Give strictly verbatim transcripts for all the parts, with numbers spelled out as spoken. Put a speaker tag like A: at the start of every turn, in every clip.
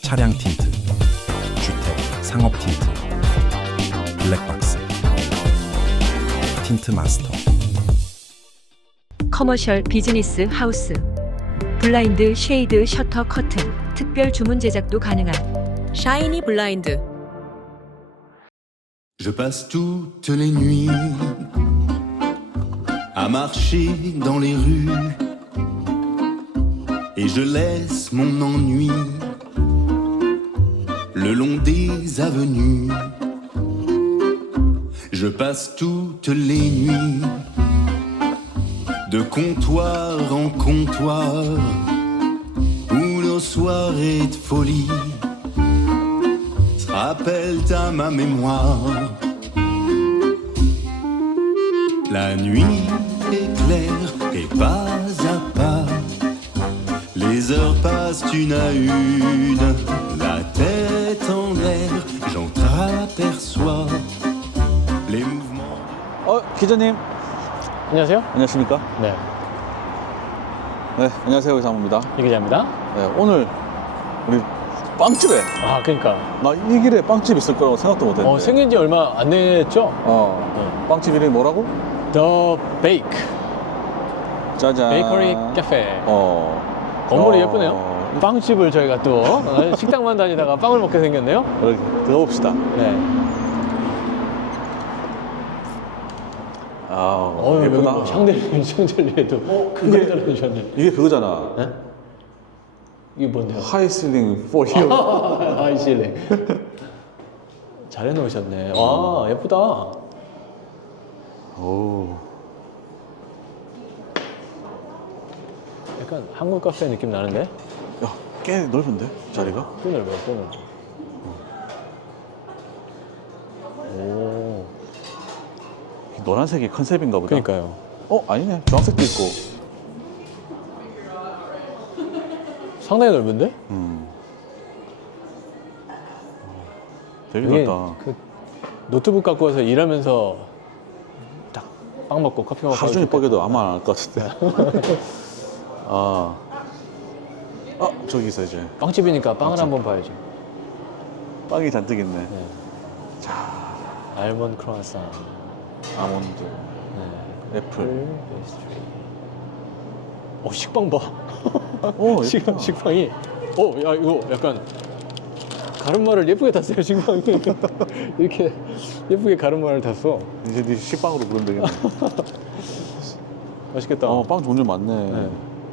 A: 차량 틴트, 주택, 상업 틴트, 블랙박스, 틴트 마스터.
B: 커머셜 비즈니스 하우스, 블라인드 쉐이드 셔터 커튼, 특별 주문 제작도 가능한 샤이니 블라인드.
C: Je passe toutes les nuits à marcher dans les rues et je laisse mon ennui le long des avenues. Je passe toutes les nuits de comptoir en comptoir où nos soirées de folie se rappellent à ma mémoire. La nuit est claire et pas à pas les heures passent une à une, la tête en l'air, j'entr'aperçois les mouvements.
D: 어, 기자님.
E: 안녕하세요.
D: 안녕하십니까?
E: 네,
D: 네, 안녕하세요. 이상무입니다.
E: 이 기자입니다.
D: 네, 오늘 우리 빵집에
E: 아, 그러니까
D: 나 이 길에 빵집 있을 거라고 생각도 못 했는데.
E: 어, 생긴 지 얼마 안 됐죠?
D: 어, 빵집 이름이 뭐라고?
E: The Bake
D: 짜잔.
E: 베이커리 카페.
D: 어.
E: 건물이
D: 어,
E: 예쁘네요. 빵집을 저희가 또 어, 식당만 다니다가 빵을 먹게 생겼네요.
D: 이렇게 들어봅시다.
E: 네.
D: 아,
E: 어, 여기
D: 예쁘다.
E: 뭐 샹들리에 샹들리에도 큰
D: 이게-
E: 걸 달아주셨네.
D: 이게 그거잖아.
E: 네? 이게 뭔데요?
D: 하이실링 for you.
E: 아이실리. 잘 해놓으셨네. 와, 예쁘다.
D: 오.
E: 약간 한국 카페 느낌 나는데?
D: 야, 꽤 넓은데 자리가?
E: 또 넓어요, 또 넓어. 오,
D: 노란색이 컨셉인가 보다.
E: 그러니까요.
D: 어, 아니네. 주황색도 있고.
E: 상당히 넓은데?
D: 음. 되게
E: 이게
D: 넓다.
E: 그 노트북 갖고 와서 일하면서 딱 빵 먹고 커피 먹고
D: 하루 종일
E: 좋겠다.
D: 뻐겨도 아무 안 할 것 같은데. 아. 아, 저기 있어 이제.
E: 빵집이니까 빵을
D: 맞죠.
E: 한번 봐야죠.
D: 빵이 잔뜩 있네.
E: 네. 알몬드 크로아상,
D: 아몬드,
E: 네.
D: 애플.
E: 페이스트리. 어, 식빵 봐.
D: 오,
E: 식,
D: 예쁘다.
E: 식빵이. 어, 야, 이거 약간 가르마를 예쁘게 tas어요, 식빵이. 이렇게 예쁘게 가르마를 탔어.
D: 이제 네 식빵으로 부르면 되겠네.
E: 맛있겠다.
D: 어, 빵 종류 많네.
E: 네.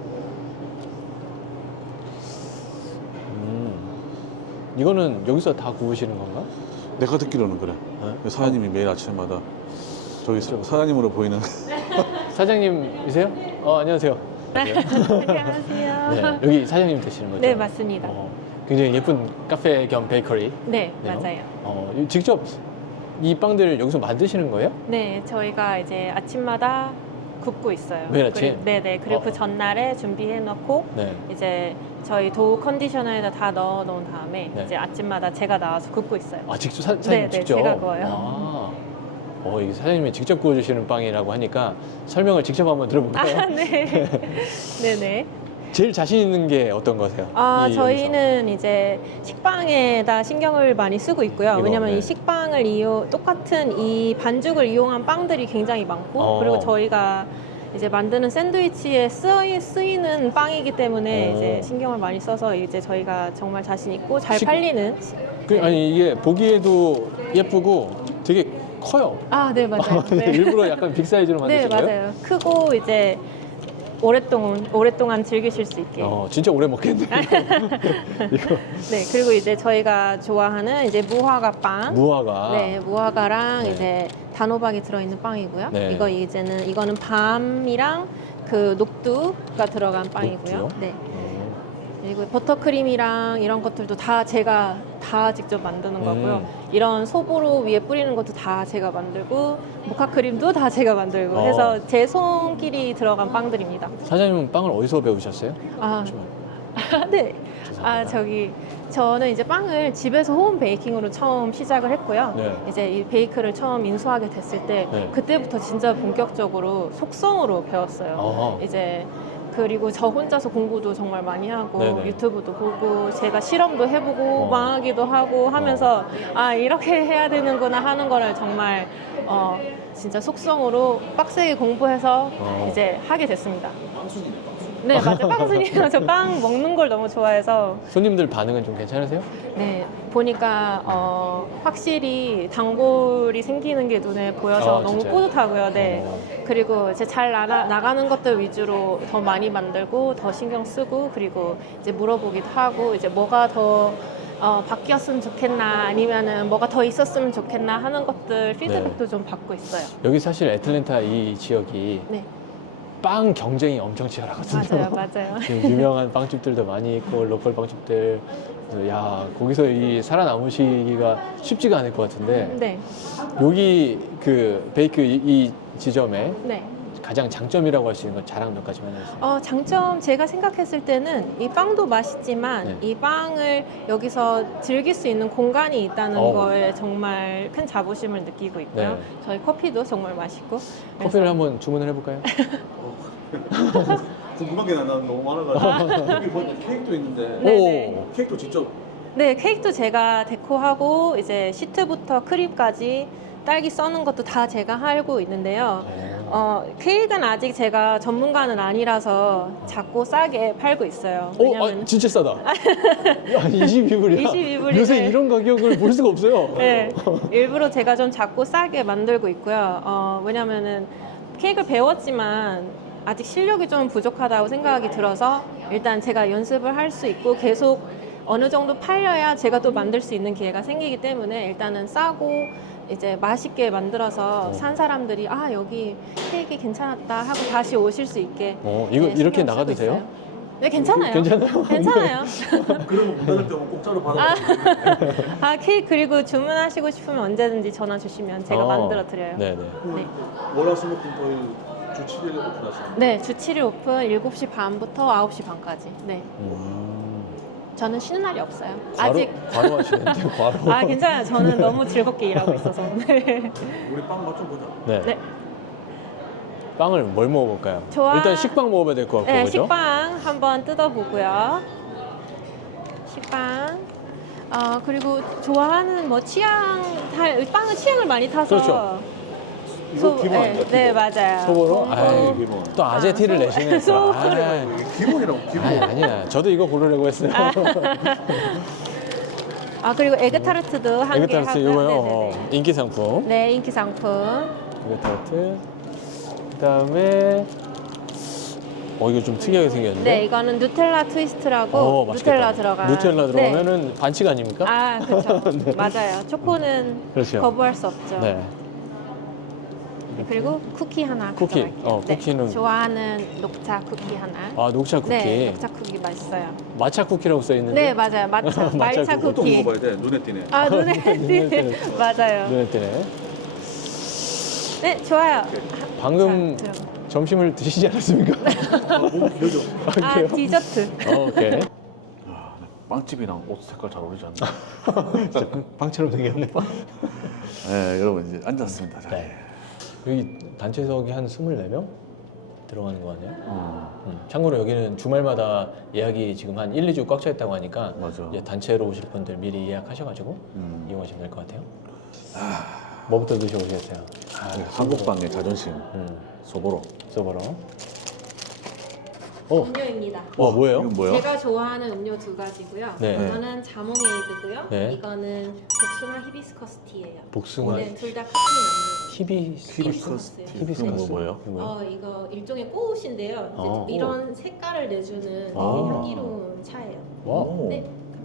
E: 음. 이거는 여기서 다 구우시는 건가?
D: 내가 듣기로는 그래.
E: 네?
D: 사장님이 매일 아침마다 저기 사, 사장님으로 보이는.
E: 사장님이세요? 어, 안녕하세요.
F: 안녕하세요.
E: 네, 여기 사장님 되시는 거죠?
F: 네, 맞습니다.
E: 어, 굉장히 예쁜 카페 겸 베이커리.
F: 네,
E: 네요.
F: 맞아요.
E: 어, 이- 직접 이 빵들을 여기서 만드시는 거예요?
F: 네, 저희가 이제 아침마다 굽고 있어요.
E: 매일 아침?
F: 그리- 네네. 그리고
E: 어.
F: 그 전날에 준비해 놓고
E: 네.
F: 이제 저희 도우 컨디셔너에다 다 넣어 놓은 다음에
E: 네.
F: 이제 아침마다 제가 나와서 굽고 있어요.
E: 아, 직접 사,
F: 네,
E: 사장님
F: 네,
E: 직접?
F: 제가 구워요.
E: 아, 어, 이게 사장님이 직접 구워주시는 빵이라고 하니까 설명을 직접 한번 들어볼까요?
F: 아, 네. 네네.
E: 제일 자신 있는 게 어떤 거세요?
F: 아,
E: 이
F: 저희는 이제 식빵에다 신경을 많이 쓰고 있고요.
E: 이거,
F: 왜냐면
E: 네.
F: 이 식빵을 이용, 똑같은 이 반죽을 이용한 빵들이 굉장히 많고,
E: 어.
F: 그리고 저희가 이제 만드는 샌드위치에 쓰이, 쓰이는 빵이기 때문에
E: 어.
F: 이제 신경을 많이 써서 이제 저희가 정말 자신 있고 잘
E: 식-
F: 팔리는.
E: 그, 아니 이게 보기에도 예쁘고 되게 커요.
F: 아, 네, 맞아요. 네.
E: 일부러 약간 빅 사이즈로
F: 네,
E: 만드신 거예요?
F: 맞아요. 크고 이제 오랫동안, 오랫동안 즐기실 수 있게.
E: 어, 진짜 오래 먹겠네. 이거
F: 네, 그리고 이제 저희가 좋아하는 이제 무화과 빵.
E: 무화과.
F: 네, 무화과랑
E: 네.
F: 이제 단호박이 들어있는 빵이고요.
E: 네.
F: 이거 이제는 이거는 밤이랑 그 녹두가 들어간 빵이고요.
E: 녹두요?
F: 네.
E: 음.
F: 그리고 버터크림이랑 이런 것들도 다 제가 다 직접 만드는
E: 음.
F: 거고요. 이런 소보로 위에 뿌리는 것도 다 제가 만들고 모카크림도 다 제가 만들고
E: 어.
F: 해서 제 손길이 들어간 빵들입니다.
E: 사장님은 빵을 어디서 배우셨어요?
F: 아,
E: 좀
F: 네.
E: 죄송합니다.
F: 아, 저기 저는 이제 빵을 집에서 홈 베이킹으로 처음 시작을 했고요.
E: 네.
F: 이제 이 베이크를 처음 인수하게 됐을 때
E: 네.
F: 그때부터 진짜 본격적으로 속성으로 배웠어요.
E: 어허.
F: 이제 그리고 저 혼자서 공부도 정말 많이 하고
E: 네네.
F: 유튜브도 보고 제가 실험도 해보고
E: 어.
F: 망하기도 하고 하면서 아 이렇게 해야 되는구나 하는 거를 정말 어, 진짜 속성으로 빡세게 공부해서
E: 어.
F: 이제 하게 됐습니다. 네, 맞아요. 빵순이에요. 저 빵 먹는 걸 너무 좋아해서.
E: 손님들 반응은 좀 괜찮으세요?
F: 네, 보니까 어, 확실히 단골이 생기는 게 눈에 보여서
E: 아,
F: 너무
E: 진짜요?
F: 뿌듯하고요. 네.
E: 어.
F: 그리고 이제 잘 나가, 나가는 것들 위주로 더 많이 만들고 더 신경 쓰고 그리고 이제 물어보기도 하고 이제 뭐가 더 어, 바뀌었으면 좋겠나 아니면은 뭐가 더 있었으면 좋겠나 하는 것들 피드백도 좀 받고 있어요.
E: 여기 사실 애틀랜타 이 지역이
F: 네,
E: 빵 경쟁이 엄청 치열하거든요.
F: 맞아요, 맞아요.
E: 지금 유명한 빵집들도 많이 있고 로컬 빵집들. 그래서 야 거기서 이 살아남으시기가 쉽지가 않을 것 같은데
F: 네,
E: 여기 그 베이크 이, 이 지점에
F: 네.
E: 가장 장점이라고 할 수 있는 건 자랑 몇 가지만 해주세요.
F: 어, 장점 제가 생각했을 때는 이 빵도 맛있지만
E: 네.
F: 이 빵을 여기서 즐길 수 있는 공간이 있다는
E: 어.
F: 거에 정말 큰 자부심을 느끼고 있고요.
E: 네.
F: 저희 커피도 정말 맛있고.
E: 커피를
F: 그래서-
E: 한번 주문을 해볼까요?
D: 궁금한 게 난 너무 많아가지고 여기 보니까 케이크도 있는데
F: 네네.
E: 오.
D: 케이크도 직접
F: 네, 케이크도 제가 데코하고 이제 시트부터 크림까지 딸기 써는 것도 다 제가 하고 있는데요. 어, 케이크는 아직 제가 전문가는 아니라서 작고 싸게 팔고 있어요.
E: 오,
F: 왜냐면
E: 아, 진짜 싸다. 야, 이십이 불이야.
F: 이십이 불이네.
E: 요새 이런 가격을 볼 수가 없어요.
F: 네, 일부러 제가 좀 작고 싸게 만들고 있고요. 어, 왜냐면은 케이크를 배웠지만 아직 실력이 좀 부족하다고 생각이 들어서 일단 제가 연습을 할 수 있고 계속 어느 정도 팔려야 제가 또 만들 수 있는 기회가 생기기 때문에 일단은 싸고 이제 맛있게 만들어서
E: 어.
F: 산 사람들이 아 여기 케이크 괜찮았다 하고 다시 오실 수 있게.
E: 어, 이거
F: 네,
E: 이렇게
F: 신경
E: 나가도
F: 쓰고
E: 돼요?
F: 있어요. 네, 괜찮아요.
E: 괜찮아요?
F: 괜찮아요.
D: 그런 거 못하는 때면 공짜로 받아.
F: 아 케이크 그리고 주문하시고 싶으면 언제든지 전화 주시면 제가
E: 어.
F: 만들어 드려요.
E: 네네.
F: 네.
D: 월화수목금토일 주 칠 일 오픈하시는.
F: 네, 주 칠 일 오픈 일곱 시 반부터 아홉 시 반까지. 네.
E: 음,
F: 저는 쉬는 날이 없어요.
E: 과로,
F: 아직.
E: 과로 하시는데, 과로.
F: 아, 괜찮아요. 저는 너무 즐겁게 일하고 있어서. 네.
D: 우리 빵 맛 좀 보자.
E: 네.
F: 네.
E: 빵을 뭘 먹어볼까요?
F: 좋아.
E: 일단 식빵 먹어봐야 될 것 같고,
F: 네,
E: 그죠?
F: 식빵 한번 뜯어보고요. 식빵. 어, 그리고 좋아하는 뭐 취향, 다, 빵은 취향을 많이 타서.
E: 그렇죠.
D: 이거 기본
F: 네,
D: 아닌가?
F: 네, 맞아요.
E: 소보로?
F: 어,
E: 아이,
D: 기본.
E: 또 아재
F: 아,
E: 티를
F: 소-
E: 내시네. 또.
F: 소보로.
E: 아이,
D: 이게 기본이라고 기본.
E: 아니, 아니야. 저도 이거 고르려고 했어요.
F: 아, 그리고 에그타르트도 한 개
E: 에그타르트
F: 하고요.
E: 이거요?
F: 네네네.
E: 어, 인기 상품.
F: 네, 인기 상품.
E: 에그타르트. 그 다음에, 어, 이거 좀 특이하게 생겼는데?
F: 네, 이거는 누텔라 트위스트라고
E: 어, 맛있겠다.
F: 누텔라 들어간.
E: 누텔라
F: 네.
E: 들어가면은 반칙 아닙니까?
F: 아, 그렇죠. 맞아요. 초코는
E: 그렇죠.
F: 거부할 수 없죠.
E: 네.
F: 그리고 쿠키 하나
E: 쿠키.
F: 가져갈게요.
E: 어,
F: 네,
E: 쿠키는-
F: 좋아하는 녹차 쿠키 하나.
E: 아, 녹차 쿠키.
F: 네, 녹차 쿠키 맛있어요.
E: 마차 쿠키라고 써 있는데.
F: 네, 맞아요. matcha,
E: matcha
F: 말차
E: 쿠키.
D: 또
F: 쿠키.
D: 먹어봐야 돼. 눈에 띄네.
F: 아, 눈에
E: 눈에
F: 띄네.
E: 띄네.
F: 맞아요.
E: 눈에 띄네.
F: 네, 좋아요.
E: 방금
F: 자, 들어가.
E: 점심을 드시지 않았습니까?
D: 아, 몸 길어져.
F: 아,
E: 그래요?
F: 디저트.
E: 어, 오케이.
D: 아, 빵집이랑 옷 색깔 잘 어울리지 않나?
E: 진짜 빵- 빵처럼 생겼네.
D: 네, 여러분 이제 앉았습니다. 자.
E: 네. 여기 단체석이 한 스물네 명 들어가는 거 같네요.
D: 음,
E: 음, 참고로 여기는 주말마다 예약이 지금 한 일, 이 주 꽉 차 있다고 하니까
D: 맞아.
E: 이제 단체로 오실 분들 미리 예약하셔가지고
D: 음.
E: 이용하시면 될 것 같아요. 뭐부터 드셔보시겠어요? 아,
D: 네, 한국빵의 자존심.
E: 음,
D: 소보로.
E: 써보러. 어,
F: 음료입니다.
E: 와 뭐예요?
D: 이건 뭐야?
F: 제가 좋아하는 음료 두 가지고요.
E: 네.
F: 이거는 자몽에이드고요.
E: 네.
F: 이거는 복숭아 히비스커스 티예요.
E: 복숭아
F: 네, 둘 다 카페인 없는
E: 히비
D: 히비스커스 티.
E: 히비스커스.
D: 그건 뭐예요?
E: 이거 뭐예요?
F: 어, 이거 일종의 꽃인데요. 이제
E: 어.
F: 이런 색깔을 내주는 되게
E: 아.
F: 향기로운 차예요.
E: 와,
D: 오.
F: 네.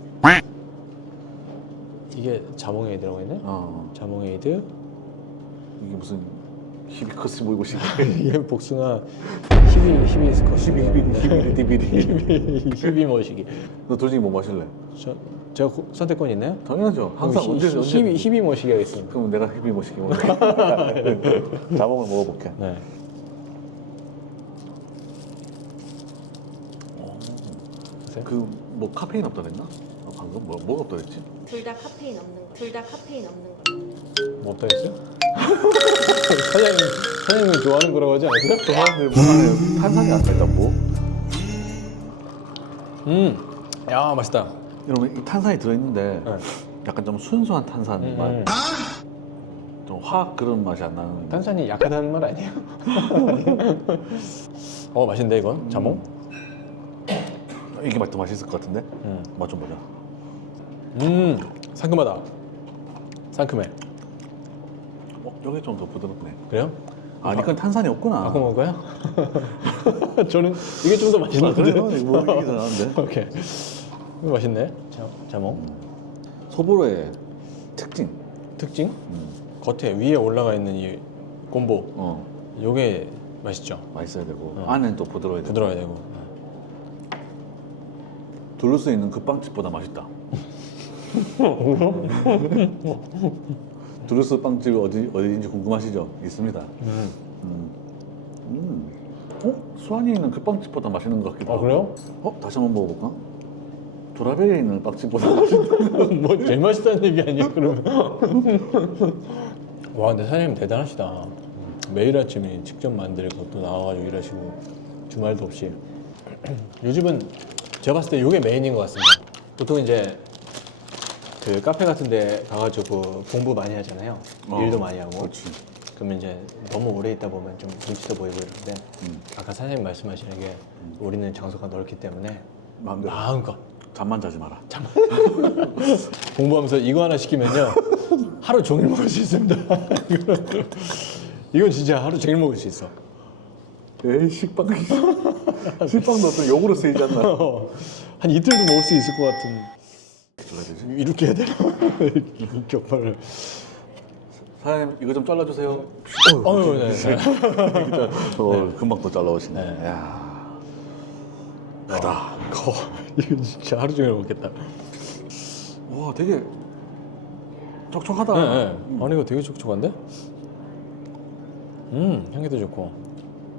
E: 이게 자몽에이드라고 했네?
D: 어,
E: 자몽에이드.
D: 이게 무슨 히비커스 모이고 싶어.
E: 이게 복숭아 히비 히비스커스.
D: 히비 히비 히비 디비디.
E: 히비 머시기.
D: 너 도저히 뭐 마실래?
E: 저 제가 고- 선택권 있나요?
D: 당연하죠. 항상
E: 히-
D: 언제
E: 히-
D: 언제.
E: 히비 히비 머시기 하겠습니다.
D: 그럼 내가 히비 뭐 시키고. 자몽을 먹어볼게.
E: 네. 보세요.
D: 그 뭐 카페인 없다 그랬나? 어, 방금 뭐 뭐가 없다 그랬지?
F: 둘 다 카페인 없는 거. 둘 다 카페인 없는 거.
E: 뭐 없다 했어요? 사장님 사장님 좋아하는 거라고 하지 않았어요?
D: 그 사람들 뭐 안에 탄산이 안 들다 뭐?
E: 음, 야 맛있다.
D: 여러분 이 탄산이 들어있는데
E: 네.
D: 약간 좀 순수한 탄산
E: 음,
D: 맛.
E: 음.
D: 좀 화학 그런 맛이 안 나는.
E: 탄산이 약하다는 말 아니에요? 어 맛있는데 이건 자몽?
D: 이게 맛 더 맛있을 것 같은데?
E: 음,
D: 맛 좀 보자.
E: 음 상큼하다. 상큼해.
D: 어, 여기 좀 더 부드럽네.
E: 그래요?
D: 아, 이건 탄산이 없구나.
E: 바꿔 먹을까요? 저는 이게 좀 더
D: 아,
E: 맛있는데.
D: 그래요? 이거 뭐 이게 더 나은데?
E: 오케이. 이거 맛있네. 자, 자몽.
D: 소보로의 특징.
E: 특징?
D: 음.
E: 겉에 위에 올라가 있는 이 곰보.
D: 어,
E: 요게 맛있죠.
D: 맛있어야 되고
E: 어.
D: 안에는 또 부드러워야 되고.
E: 부드러워야 되고.
D: 둘러싸여 있는 그 빵집보다 맛있다. 두루스 빵집 어디 어디인지 궁금하시죠? 있습니다.
E: 음.
D: 음. 음. 어? 수안이에 있는 그 빵집보다 맛있는 것 같기도
E: 아
D: 하고.
E: 그래요?
D: 어? 다시 한번 먹어볼까? 도라벨에 있는 빵집보다 맛있다.
E: 뭐 제일 맛있다는 얘기 아니야 그러면? 와 근데 사장님 대단하시다. 매일 아침에 직접 만들고 또 나와가지고 일하시고 주말도 없이. 요 집은 제가 봤을 때 요게 메인인 것 같습니다. 보통 이제 그 카페 같은 데 가가지고 공부 많이 하잖아요.
D: 어,
E: 일도 많이 하고.
D: 그렇지.
E: 그러면 이제 너무 오래 있다 보면 좀 눈치도 보이고 이러는데
D: 음.
E: 아까 사장님 말씀하시는 게 우리는 장소가 넓기 때문에
D: 마음대로.
E: 마음껏
D: 잠만 자지 마라.
E: 공부하면서 이거 하나 시키면요 하루 종일 먹을 수 있습니다. 이건- 이건 진짜 하루 종일 먹을 수 있어.
D: 에이 식빵. 식빵도 어떤 욕으로 쓰이지 않나?
E: 한 이틀도 먹을 수 있을 것 같은.
D: 어떻게 해야 되지?
E: 이렇게 해야 되나? 격발을.
D: 사장님 이거 좀 잘라주세요.
E: 어휴, 네, 네.
D: 어, 금방 또 잘라오시네.
E: 네.
D: 야, 크다.
E: 커. 이거 진짜 하루 종일 먹겠다.
D: 와, 되게 촉촉하다.
E: 네, 네. 아니 이거 되게 촉촉한데? 음 향기도 좋고.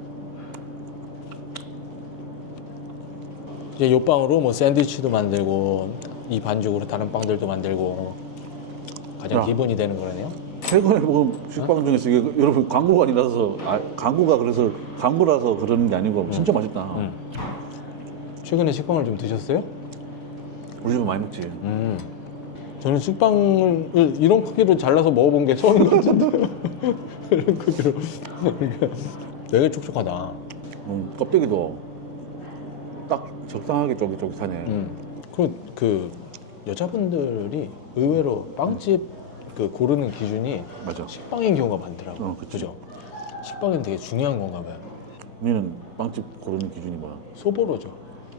E: 이제 요 빵으로 뭐 샌드위치도 만들고 이 반죽으로 다른 빵들도 만들고 가장
D: 야.
E: 기본이 되는 거네요.
D: 최근에 먹은 식빵 중에서 이게 여러분 광고가 아니라서 아, 광고가 그래서 광고라서 그러는 게 아니고 진짜 맛있다.
E: 음. 최근에 식빵을 좀 드셨어요?
D: 우리 집은 많이 먹지.
E: 음. 저는 식빵을 이런 크기로 잘라서 먹어본 게 처음인 것 같은데 이런 크기로 그러니까 되게 촉촉하다.
D: 음, 껍데기도 딱 적당하게 쫄깃쫄깃하네.
E: 음. 그리고 그 여자분들이 의외로 빵집 그 고르는 기준이
D: 맞아.
E: 식빵인 경우가 많더라고요.
D: 어, 그치.
E: 그죠? 식빵은 되게 중요한 건가 봐요.
D: 우리는 빵집 고르는 기준이 뭐야?
E: 소보로죠.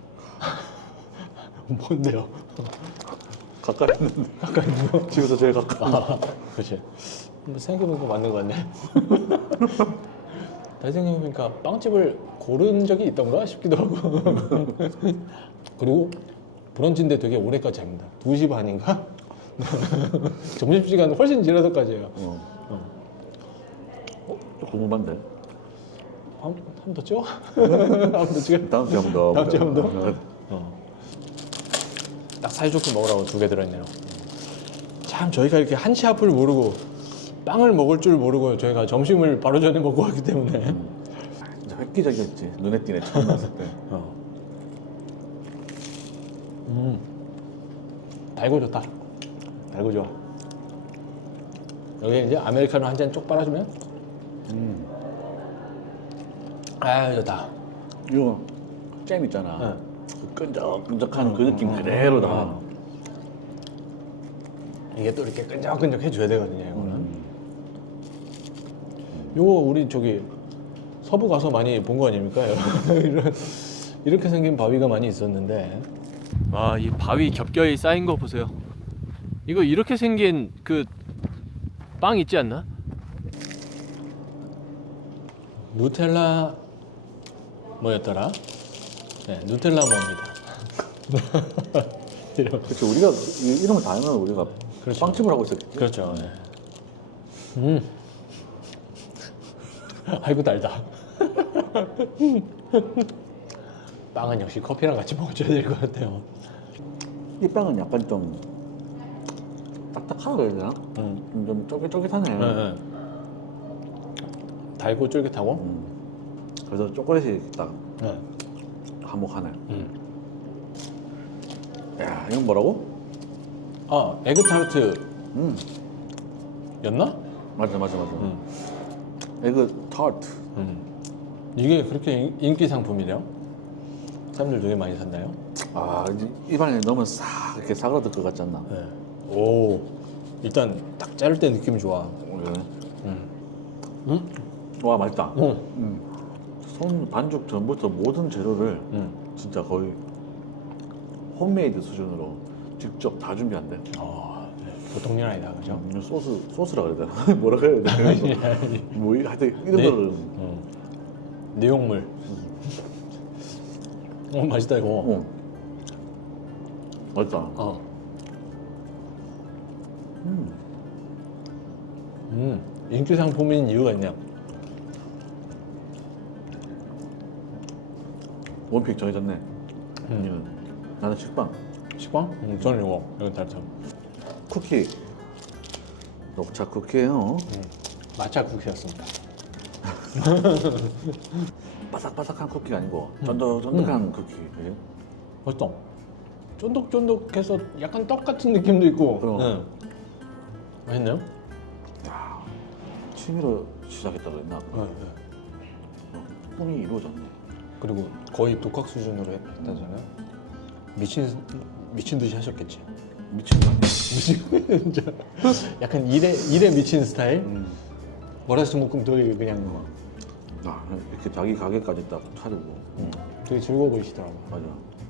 E: 뭔데요?
D: 가까이 있는데.
E: 가까이 있는 거?
D: 집에서 제일 가까운.
E: 아, 그렇지. 한번 생각해보니까 맞는 것 같네. 다시 생각해보니까 빵집을 고른 적이 있던가 싶기도 하고. 그리고 브런치인데 되게 오래까지 합니다. 두 시 반인가? 점심시간 훨씬 지나서까지 해요.
D: 어.
E: 어.
D: 어? 좀 궁금한데.
E: 한 번 더 찍어? 한 번 더 찍어?
D: 다음 주에 한번 더.
E: 다음 주에 한 번
D: 더.
E: 어. 딱 사이좋게 먹으라고 두 개 들어있네요. 참 저희가 이렇게 한치 앞을 모르고 빵을 먹을 줄 모르고 저희가 점심을 바로 전에 먹고 왔기 때문에
D: 진짜 획기적이었지. 눈에 띄네 처음 봤을 때.
E: 어. 음. 달고 좋다. 달고 좋아. 여기 이제 아메리카노 한 잔 쪽 빨아주면
D: 음.
E: 아 좋다.
D: 이거 잼 있잖아.
E: 네.
D: 그 끈적끈적한 그 느낌 그대로다.
E: 어. 이게 또 이렇게 끈적끈적 해줘야 되거든요. 이거는.
D: 음.
E: 요거 우리 저기 서부 가서 많이 본 거 아닙니까? 이런 이렇게 생긴 바위가 많이 있었는데. 아, 이 바위 겹겹이 쌓인 거 보세요. 이거 이렇게 생긴 그 빵 있지 않나? 누텔라 뭐였더라? 네, 누텔라 뭐입니다. 이런.
D: 그렇죠. 우리가 이- 이름을 다 하면 우리가
E: 그렇죠.
D: 빵집을 하고 있었겠지.
E: 그렇죠. 네. 음. 아이고 달다. 빵은 역시 커피랑 같이 먹어줘야 될 것 같아요.
D: 이 빵은 약간 좀 딱딱하다 그래야 되나?
E: 음.
D: 좀, 좀 쫄깃쫄깃하네.
E: 네, 네. 달고 쫄깃하고.
D: 음. 그래서 초콜릿이 딱
E: 네.
D: 한몫하네.
E: 음.
D: 야, 이건 뭐라고?
E: 아, 에그타르트
D: 음,
E: 였나?
D: 맞아, 맞아, 맞아.
E: 음.
D: 에그 타르트.
E: 음. 이게 그렇게 인- 인기 상품이래요? 사람들 되게 많이 샀나요?
D: 아, 이제 입안에 넣으면 싹 이렇게 사그라들 것 같지 않나?
E: 네. 오, 일단 딱 자를 때 느낌이 좋아.
D: 그래.
E: 음. 음?
D: 와, 맛있다.
E: 어.
D: 음. 손 반죽 전부터 모든 재료를
E: 음.
D: 진짜 거의 홈메이드 수준으로 직접 다 준비한대.
E: 어, 네. 보통 일 아니다, 그죠?
D: 음, 소스 소스라 그래야 되나? 뭐라 그래야 되나? 뭐 이- 하여튼 이런
E: 네.
D: 거를
E: 음. 내용물. 어, 맛있다 이거.
D: 어. 맛있다.
E: 어.
D: 음.
E: 음, 인기 상품인 이유가 있네요.
D: 원픽 정해졌네.
E: 음.
D: 음. 나는 식빵,
E: 식빵? 음, 저는 이거 이건 다르죠.
D: 쿠키, 녹차 쿠키예요.
E: 음, 마차 쿠키였습니다.
D: 바삭바삭한 쿠키가 아니고 쫀득쫀득한 쿠키. 그지?
E: 맛있다. 쫀득쫀득해서 약간 떡 같은 느낌도 있고.
D: 그럼.
E: 네. 맛있네요.
D: 야, 취미로 시작했다고 했나?
E: 네, 네.
D: 꿈이 이루어졌네.
E: 그리고 거의 독학 수준으로 했다잖아요. 미친 미친 듯이 하셨겠지.
D: 미친 거 아니야?
E: 미친 진짜 약간 일에 일에 미친 스타일.
D: 음.
E: 월화수목금 되게 그냥 막
D: 아, 이렇게 자기 가게까지 딱 차리고.
E: 음, 되게 즐거워 보이시더라고.
D: 맞아.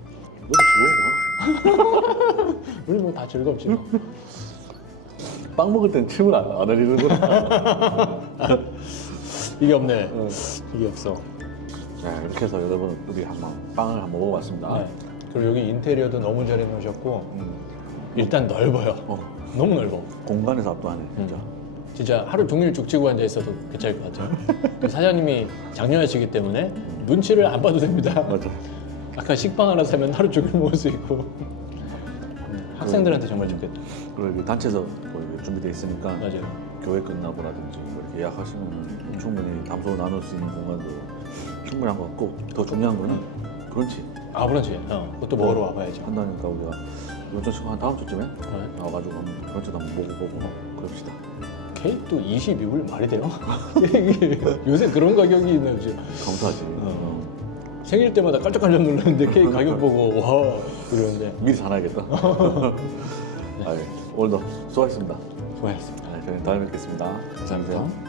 D: 너도 즐거워?
E: 우리 뭐 다 즐겁지. 뭐.
D: 빵 먹을 땐 침을 안, 안 흘리는구나.
E: 이게 없네. 이게 없어.
D: 자, 이렇게 해서 여러분 우리 한번 빵을 한번 먹어봤습니다.
E: 네. 그리고 여기 인테리어도 너무 잘 해놓으셨고
D: 음.
E: 일단 넓어요.
D: 어,
E: 너무 넓어.
D: 공간에서 압도하네, 진짜.
E: 진짜 하루 종일 죽치고 앉아 있어도 괜찮을 것 같아요. 그 사장님이 장녀하시기 때문에 눈치를 안 봐도 됩니다.
D: 맞아.
E: 아까 식빵 하나 사면 하루 종일 먹을 수 있고 음, 학생들한테 정말 좋겠다.
D: 그리고 여기 단체에서 뭐 이렇게 준비되어 있으니까
E: 맞아요.
D: 교회 끝나고라든지 뭐 이렇게 예약하시면 충분히 담소 나눌 수 있는 공간도 충분한 것 같고 더 중요한 거는 브런치
E: 아 브런치. 어, 그것도 먹으러 와봐야죠.
D: 한다니까 우리가 이번 주 한 다음 주쯤에
E: 네.
D: 나와가지고 한번 브런치도 한번 먹어보고 그럽시다.
E: 케이크도 이십이 불 말이 돼요? 이게 요새 그런 가격이 있나 보지.
D: 감사하지.
E: 어.
D: 어.
E: 생일 때마다 깔짝깔짝 놀랐는데 케이크 가격 보고 와 이러는데
D: 미리 사놔야겠다. 아, 예. 오늘도 수고하셨습니다.
E: 좋아했습니다.
D: 아, 저희는 다음에 뵙겠습니다. 감사합니다.